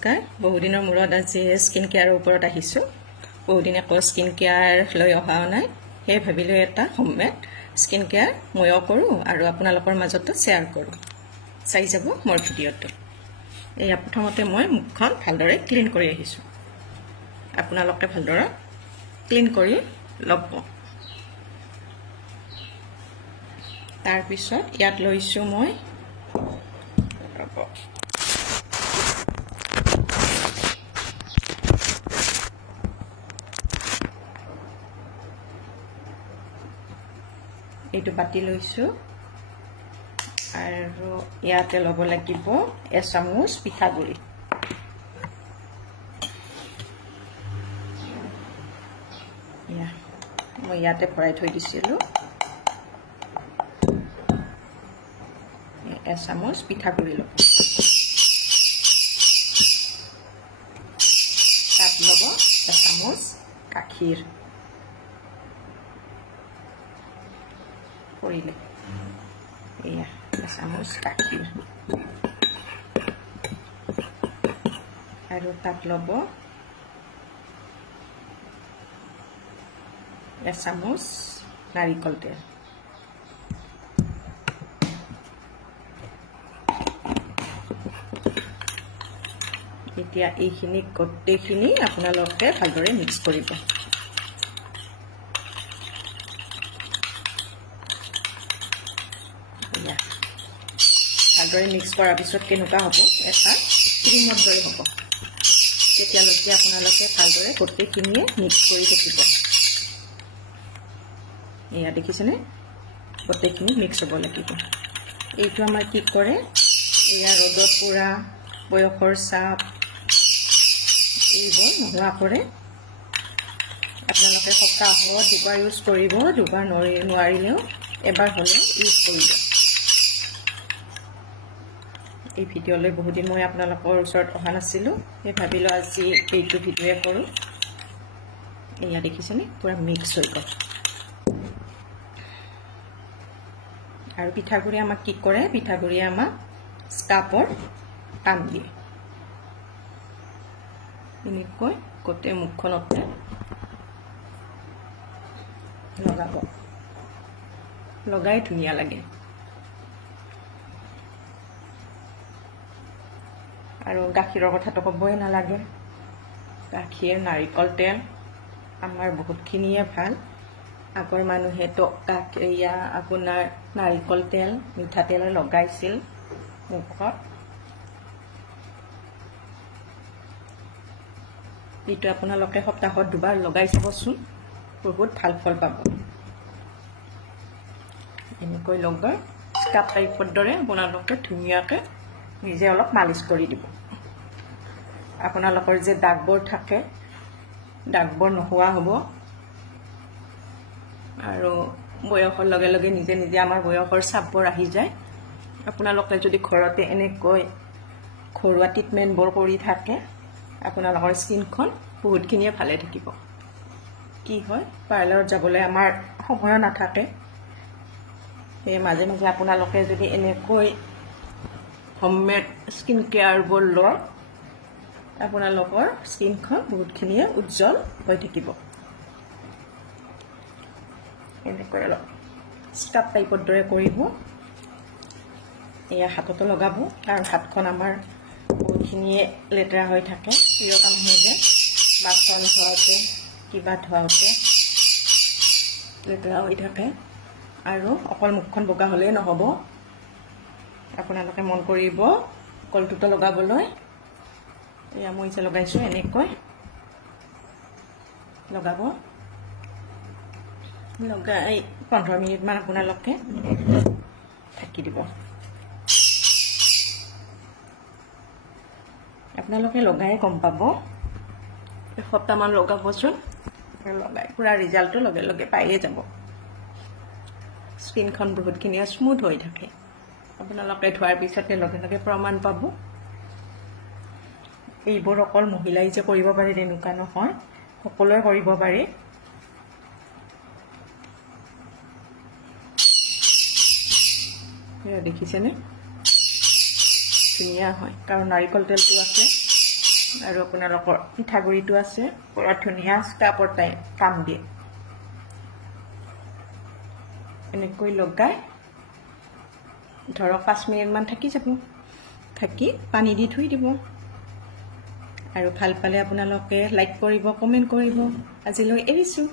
নমস্কাৰ বহুদিনৰ মূৰত আজি স্কিন কেয়াৰৰ ওপৰত আহিছো বহুদিন একো স্কিন কেয়াৰ লৈ অহা নাই হে ভাবিলো এটা হোমমেড স্কিন কেয়াৰ ময়ো কৰো আৰু আপোনালোকৰ মাজতো শেয়াৰ কৰো চাই যাব মোৰ ভিডিঅটো এই প্ৰথমতে মই মুখখন ভালদৰে ক্লিন কৰি আহিছো আপোনালোকে ভালদৰে ক্লিন কৰি ল'ব তাৰ পিছত ইয়াত লৈছো মই এইটো বাটি লৈছো আৰু ইয়াতে ল'ব লাগিব এচামুচ পিঠাগুৰি মই ইয়াতে ভৰাই থৈ দিছিলো এচামুচ পিঠাগুৰি ল'ব তাত ল'ব এচামুচ গাখীৰ কৰিলে এয়া এচামুচ গাখীৰ আৰু তাত ল'ব এচামুচ নাৰিকল তেল এতিয়া এইখিনি গোটেইখিনি আপোনালোকে ভালদৰে মিক্স কৰিব ভালদৰে মিক্স কৰাৰ পিছত কেনেকুৱা হ'ব এটা ক্ৰীমৰ দৰে হ'ব তেতিয়ালৈকে আপোনালোকে ভালদৰে গোটেইখিনিয়ে মিক্স কৰি থাকিব এয়া দেখিছেনে গোটেইখিনি মিক্স হ'ব লাগিব এইটো আমাৰ কি কৰে এয়া ৰ'দত পুৰা বয়সৰ চাপ এইবোৰ নোহোৱা কৰে আপোনালোকে সপ্তাহত দুবাৰ ইউজ কৰিব দুবাৰ নোৱাৰিলেও এবাৰ হ'লেও ইউজ কৰিব এই ভিডিঅ'লৈ বহুদিন মই আপোনালোকৰ ওচৰত অহা নাছিলোঁ সেই ভাবিলো আজি এইটো ভিডিঅ'য়ে কৰোঁ এয়া দেখিছেনে পুৰা মিক্স হৈ গ'ল আৰু পিঠাগুৰি আমাক কি কৰে পিঠাগুৰিয়ে আমাক স্কাপৰ কাম দিয়ে এনেকৈ গোটেই মুখখনতে লগাব লগাই ধুনীয়া লাগে আৰু গাখীৰৰ কথাটো ক'বই নালাগে গাখীৰ নাৰিকল তেল আমাৰ বহুতখিনিয়ে ভাল আগৰ মানুহেতো এয়া আপোনাৰ নাৰিকল তেল মিঠাতেল লগাইছিল মুখত এইটো আপোনালোকে সপ্তাহত দুবাৰ লগাই চাবচোন বহুত ভাল ফল পাব এনেকৈ লগাই স্কাব টাইপৰ দৰে আপোনালোকে ধুনীয়াকৈ নিজে অলপ মালিচ কৰি দিব আপোনালোকৰ যে দাগবোৰ থাকে দাগবোৰ নোহোৱা হ'ব আৰু বয়সৰ লগে লগে নিজে নিজে আমাৰ বয়সৰ চাপবোৰ আহি যায় আপোনালোকে যদি ঘৰতে এনেকৈ ঘৰুৱা ট্ৰিটমেণ্টবোৰ কৰি থাকে আপোনালোকৰ স্কিনখন বহুতখিনিয়ে ভালে থাকিব কি হয় পাৰ্লাৰত যাবলৈ আমাৰ সময় নাথাকে সেই মাজে মাজে আপোনালোকে যদি এনেকৈ হোমমেড স্কিন কেয়াৰবোৰ লয় আপোনালোকৰ স্কিনখন বহুতখিনিয়ে উজ্জ্বল হৈ থাকিব এনেকৈ অলপ স্কাব টাইপৰ দৰে কৰিব এয়া হাততো লগাব কাৰণ হাতখন আমাৰ বহুতখিনিয়ে লেতেৰা হৈ থাকে প্ৰিয় কাম হয় যে বাচন ধোৱাওঁতে কিবা ধোৱাওঁতে লেতেৰা হৈ থাকে আৰু অকল মুখখন বগা হ'লেই নহ'ব আপোনালোকে মন কৰিব কলটোতো লগাবলৈ এয়া মই যে লগাইছো এনেকৈ লগাব লগাই 15 মিনিটমান আপোনালোকে ঢাকি দিব আপোনালোকে লগাই গম পাব এসপ্তাহমান লগাবচোন লগাই পুৰা ৰিজাল্টটো লগে লগে পায়ে যাব স্কিনখন বহুতখিনি স্মুথ হৈ থাকে আপোনালোকে ধোৱাৰ পিছতে লগে লগে প্ৰমাণ পাব এইবোৰ অকল মহিলাই যে কৰিব পাৰে তেনেকুৱা নহয় সকলোৱে কৰিব পাৰে এয়া দেখিছেনে ধুনীয়া হয় কাৰণ নাৰিকল তেলটো আছে আৰু আপোনালোকৰ পিঠাগুড়িটো আছে পুৰা ধুনীয়া স্কাপৰ কাম দিয়ে এনেকৈ লগাই ধৰক 5 মিনিটমান থাকি যাব থাকি পানী দি থৈ দিব আৰু ভাল পালে আপোনালোকে লাইক কৰিব কমেণ্ট কৰিব আজিলৈ এৰিছোঁ